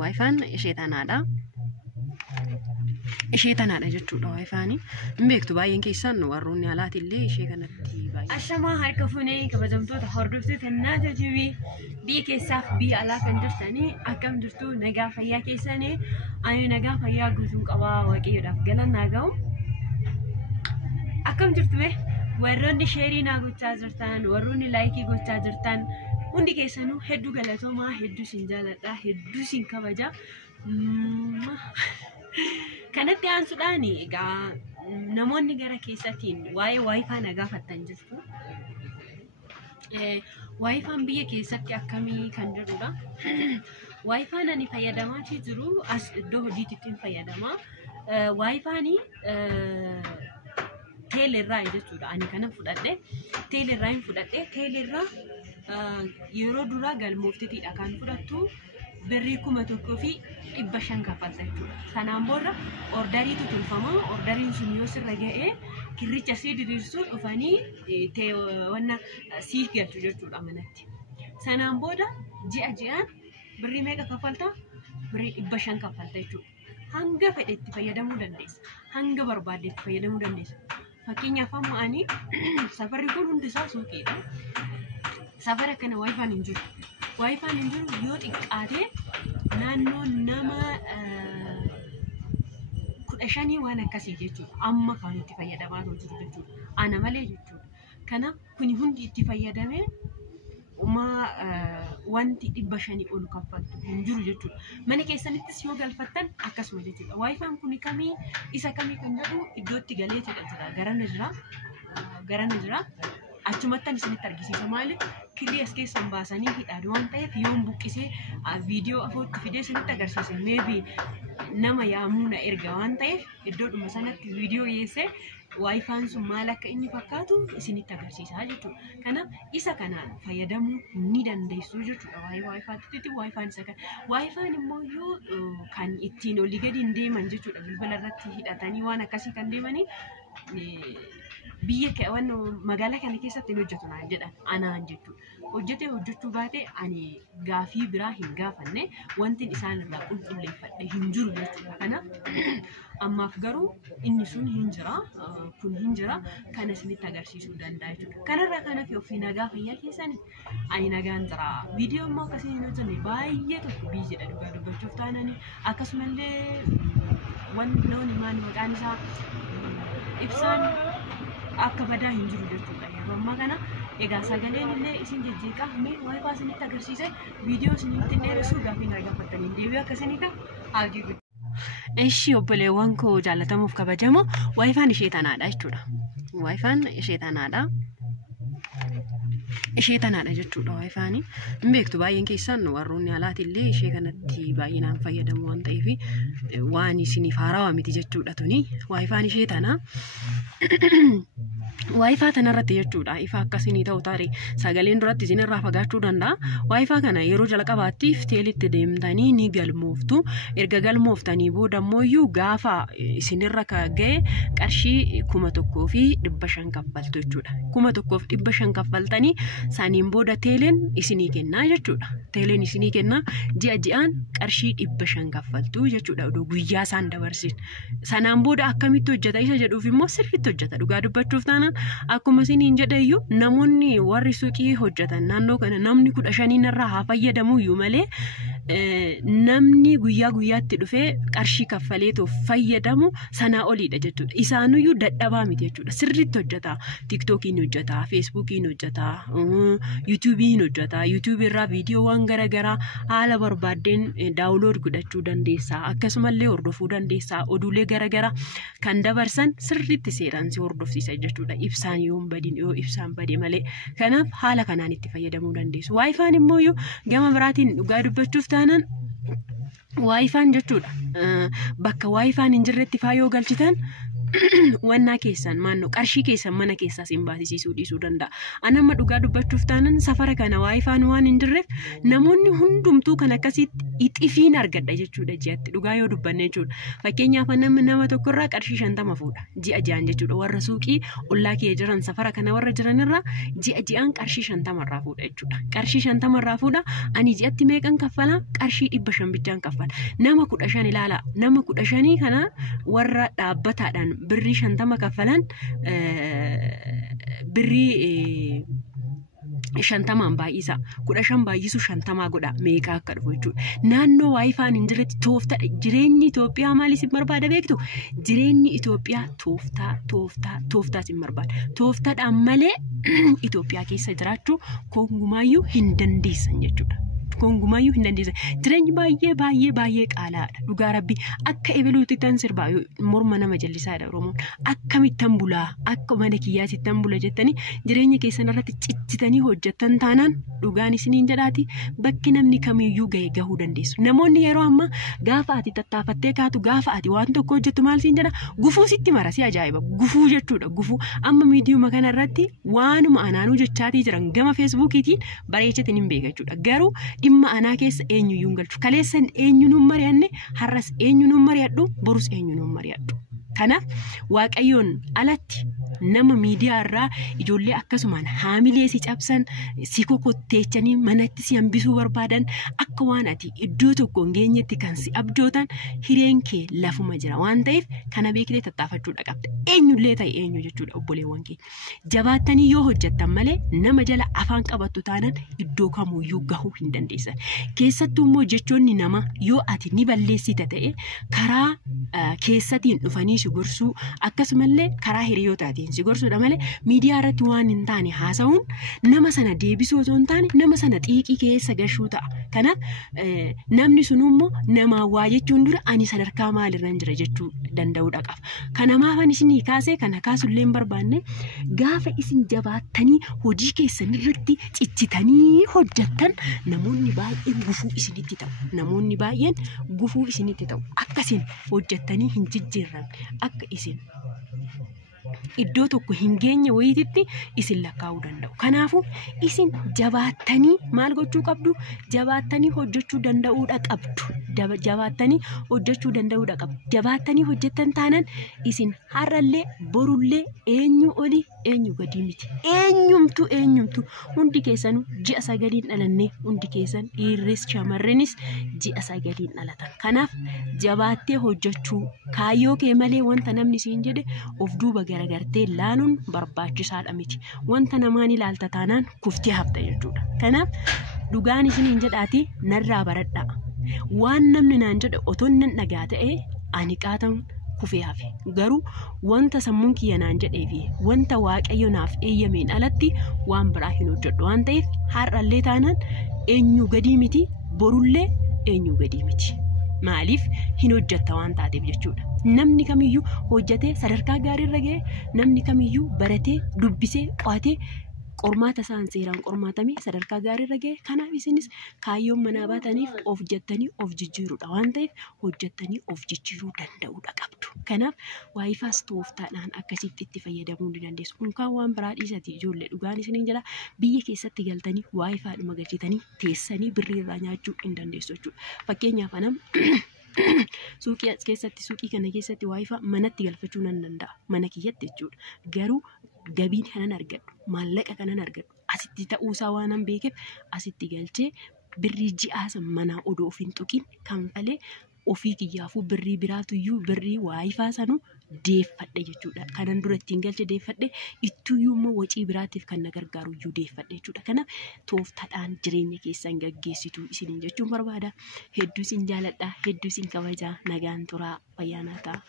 Waayifaan ishee tanaadha. Ishee tanaadha jechuudha waayifaan. Beektu baay'een keessan warroonni alaati illee ishee kanatti baay'ee. Ashamaa harka fuunee kabajamtoota hordoftoota naata jibi biyya keessaaf biyya alaa kan jirtanii akkam jirtu nagaa fayyaa keessanii ani nagaa fayyaa guutuun qabaa waaqayyoodhaaf galannaa ga'u. Akkam jirtu mee warroonni sheerii naa gochaa jirtan warroonni laayikii gochaa jirtan hundi keessanuu hedduu galatoomaa hedduu sin jaaladha hedduu sin kabaja. Kanatti aansuudhaan egaa namoonni gara keessatiin waa'ee waayifaa na gaafattan jirtu. Waayifaan biyya keessatti akkamii kan jedhudha. Waayifaan ani fayyadamaa jiru as iddoo hojiitti fayyadama. Waayifaan teelerraa jechuudha. Ani kana fudhadhe teelerraa hin fudhadhe teelerraa yeroo duraa galmooftiidha kan fudhattu. Birrii 1,500 kaffalta jechuudha. Sanaan booda orderiitu tolfama. Orderiin sun yoo sirra ga'ee kirricha sii diriirsuu dhufanii wanna sii galchu jechuudha manatti. Sanaan booda ji'aan birrii meeqa kaffalta? Birrii 500 kaffalta jechuudha. Hanga fedhetti fayyadamuu dandeessa. Hanga barbaaddetti fayyadamuu dandeessa. Fakkeenyaaf amma ani safarri kun hundi isaa suuqiidha. Safara kana waayifaan hin jiru. Waayifaan hin jiru yoo xiqqaate naannoo nama 15 waan akkasii jechuudha. Amma kan itti fayyadamaa jiru jechuudha. Ana malee jechuudha. Kana kuni hundi itti fayyadamee wanti 500 ol kaffaltu hin jiru jechuudha. Mana keessanittis yoo galfattan akkasuma jechuudha. Waayifaan kuni kamii isa kamii kan jedhu iddootti galeetidha jira. Garana jira. Achumattan isinitti argisiisa maaliif kirrii as keessan baasanii hidhaan waan ta'eef yoon buqqisee viidiyoo afootti fidee isinitti agarsiise maybe nama yaamuu na erga waan ta'eef iddoodhuma sanatti viidiyoo yeessee waayifaan sun maal akka inni fakkaatu isinitti agarsiisa jechuudha. Kanaaf isa kanaan fayyadamuu ni dandeessu jechuudha. Waayifaatitti waayifaan isa kana. Waayifaan immoo yoo kan ittiin olii gadi hin deeman jechuudha. Bilbila irratti hidhatanii waan akkasii kan deemanii biyya keewwan magaalaa kana keessatti hin hojjetu naan jedhan anaan jechuudha. Hojjechuu baate ani gaafii biraa hin gaafanne wanti isaan irraa qulqulleeffadhe hin jiru jechuudha. Kanaaf ammaaf garuu inni sun hin jira kun hin jira kana isinitti agarsiisuu danda'a jechuudha. Kanarraa kanaaf ofii nagaa fayyaa keessanii ani nagaan jira. Viidiyoo immoo akkasii hin hojjenne baay'ee tokko biyyeedha dhugaa dubbachuuf taanani akkasumallee wantoonni maal maqaan isaa ibsaan akka badaa hin jiru jechuudha. Yeroo ammaa kana egaa sagaleen illee isin jijjiiqa mee waayifaa isinitti agarsiise viidiyoo isinitti dheeressuu gaafii na gaafattanii deebi'ee akkasanii ta'a haaljiru. Ishii obboleewwan koo jaallatamuuf kabajamoo waayifaan ishee tanaadha jechuudha. Waayifaan ishee tanaadha. Ishee tanaadha jechuudha waayifaan. Beektu baay'een keessan warroonni alaati illee ishee kanatti baay'inaan fayyadamu waan ta'eef waan isiniif haarawaa miti jechuudha tuni. Waayifaan ishee tanaa. Waayifaa tanarratti jechuudha. Ifa akkasiin ta'u taari sagaleen duratti isinirraa fagaachuu danda'a. Waayifaa kana yeroo jalqabaatiif teelitti deemtanii ni galmooftu. Erga galmooftanii booda immoo gaafa isinirra ga'e qarshii 1,500 kaffaltu jechuudha. 1,500 kaffaltanii saniin booda teeleen isinii kennaa jechuudha. Teeleen isinii kennaa ji'aan qarshii 500 kaffaltu jechuudha. Guyyaa isaan dabarsin. Sanaan booda akkamitti hojjeta isa jedhuuf immoo sirriitti hojjeta. Dhugaa dubbachuuf taanaan akkuma isiniin jedhayyuu namoonni warri suuqii hojjetan naannoo kana namni 15 irraa haa fayyadamu iyyuu malee namni guyyaa guyyaatti dhufee qarshii kaffaleetoo fayyadamu sanaa oliidha jechuudha. Isaanuyyuu dadhabaa miti jechuudha. Sirriitti hojjeta. TikTokiin hojjeta, Facebookiin hojjeta, YouTube'iin hojjeta. YouTube irraa viidiyoowwan garaagaraa haala barbaaddeen daawulood godhachuu dandeessa. Akkasumallee hordofuu dandeessa. Oduulee garaagaraa kan dabarsan sirriitti seeraan si hordofsiisa jechuudha. Ibsaan yoo badin yoo ibsaan badee malee kanaaf haala kanaan itti fayyadamuu dandeessu. Waayifaan immoo gama biraatiin dhugaa dubbachuuf taanaan waayifaan jechuudha. Bakka waayifaan hin jirretti faayoo galchitan wannaa keessan maannoo qarshii keessan mana keessaa isin baasisuu dhiisuu danda'a. Anamma dhugaa dubbachuuf taanan safara kana waayifaan waan hin jirreef namoonni hundumtuu kan akkasitti ixifiin argadha jechuudha ji'atti dhugaa yoo dubbanne jechuudha. Fakkeenyaaf nama tokkorraa qarshii 50 fuudha ji'a ji'aan jechuudha. Warra suuqii ollaa kee jiran safara kana warra jiranirraa ji'a ji'aan qarshii 50 irraa fuudha jechuudha. Qarshii 50 irraa fuudha. Ani ji'atti meeqan kaffala? Qarshii 500 bichaan kaffala. Nama 15 ilaala. Nama 15 kana warra dhaabbataadhaan birrii 50 kaffalan birrii 50 baay'isa 15 baay'isu 50 godha meeqa akka dhufu jechuudha. Naannoo waayifaan hin jirretti tooftaa jireenyi Itoophiyaa maaliif isin barbaada beektu? Jireenyi Itoophiyaa tooftaa isin barbaada. Tooftaadhaan malee Itoophiyaa keessa jiraachuu kongumaayyuu hin dandeessan jechuudha. Kongumaayyuu hin dandeessan. Jireenyi baay'ee qaalaadha. Dhugaa rabbii akka ebeluutti tan sirbaa morma nama jallisaadha Oromoon. Akkamittan bulaa akka mana kiyyaatittan bula jettanii jireenya keessan irratti ciccitanii hojjettan taanaan dhugaan isiniin jedhaati bakki namni kamiyyuu gahuu dandeessu. Namoonni yeroo ammaa gaafa ati tattaafattee kaatu gaafa ati waan tokko hojjettu maal siin jedha gufuu sitti mara si ajaa'iba. Gufuu jechuudha gufuu amma miidiyuma kana irratti waanuma anaanuu jechaatii jiran gama feesbuukiitiin bareechatiin hin beeka jechuudha. Garuu dhimma anaa keessa eenyuyyuu hin galchu. Kaleessan eenyuun mari'anne har'as eenyuun mari'adhu borus eenyuun mari'adhu. Kanaaf waaqayyoon alatti nama miidiyaa irraa ijoollee akkasumaan haamilee si cabsan si kokotteechanii manatti si hambisuu barbaadan akka waan ati iddoo tokko hin geenyetti kan si abjootan hireen kee lafuma jira waan ta'eef kana beektee tattaafachuudha qabda. Eenyullee ta'e eenyu jechuudha obboleewwan kee. Jabaattanii yoo hojjettan malee nama jala afaan qabattu taanan iddoo kamuyyuu gahuu hin dandeessan. Keessattuu immoo jechoonni nama yoo ati ni balleessita ta'e karaa keessatiin dhufanii si gorsuu akkasumallee karaa hiriyootaatiin si gorsuudha malee miidiyaa irratti waan hin taane haasa'uun nama sana deebisuu osoo hin taane nama sana xiiqii keessa gashuu ta'a. Kanaaf namni sun immoo namaa waa jechuun dura ani sadarkaa maalirran jira jechuu danda'uudha qaba. Kanamaafan isinii kaasee kana kaasullee hin barbaanne gaafa isin jabaattanii hojii keessan irratti ciccitanii hojjettan namoonni baay'een gufuu isinitti ta'u. Namoonni baay'een gufuu isinitti ta'u. Akkasiin hojjettanii hin jijjiirramne akka isin iddoo tokko hin geenye wayititti isin lakkaa'uu danda'u. Kanaafuu isin jabaattanii maal gochuu qabdu? Jabaattanii hojjechuu danda'uudha qabdu. Jabaattanii hojjechuu danda'uudha qabdu. Jabaattanii hojjettan taanan isin har'allee borullee eenyu oli eenyu gadi miti. Eenyumtu hundi keessanuu ji'a sagaliin dhalannee hundi keessan dhiirris shamarrenis ji'a sagaliin dhalatan. Kanaaf jabaattee hojjechuu kaayyoo kee malee wanta namni siin jedhe of duuba garagartee laanuun barbaachisaadha miti. Wanta namaan ilaalta taanaan kuftee hafta jechuudha. Kanaaf dhugaan isiniin jedhaati narraa baradhaa. Waan namni naan jedhe otoo nan dhagaa ta'e ani qaatan kufee hafe. Garuu wanta sammuun kiyya naan jedhee fi wanta waaqayyo naaf eeyyameen alatti waan biraa hin hojjedhu waan ta'eef har'allee taanaan eenyu gadii miti borullee eenyu gadii miti. Maaliif hin hojjetta waan taateef jechuudha. Namni kamiyyuu hojjetee sadarkaa gaariirra ga'e namni kamiyyuu baratee dubbisee qo'atee qormaata isaan seeraan qormaatamee sadarkaa gaariirra ga'e. Kanaaf isinis kaayyoon manaa baataniif of jettanii of jijjiiruudha waan ta'eef hojjettanii of jijjiiruu danda'uudha qabdu. Kanaaf waayifaas tooftaadhaan akkasitti itti fayyadamuu ni dandeessu. Kun kan waan biraa dhiisati ijoollee dhugaan isiniin jala biyya keessatti galtanii waayifaadhuma galchitanii teessanii birriirraa nyaachuu hin dandeessu jechuudha. Fakkeenyaaf anam suuqii kana keessatti waayifaa manatti galfachuu nan danda'a. Mana kiyyatti jechuudha. Garuu gabiin kanan argadhu maallaqa kanan argadhu asitti ta'uusaa waan an beekeef asitti galchee birrii ji'aasa manaa odoo of hin tuqin kanfalee ofii kiyyaafuu birrii biraatuyyuu birrii waayifaa sanuu deeffadhe jechuudha. Kanan dura ittiin galche deeffadhe ittuyyuu immoo wacii biraatiif kan na gargaaruyyuu deeffadhe jechuudha. Kanaaf tooftaadhaan jireenya keessan gaggeessituu isiniin jechuun barbaada. Hedduu isin jaaladha. Hedduu isin kabajaa. Nagaan turaa. Fayyaanaa ta'a.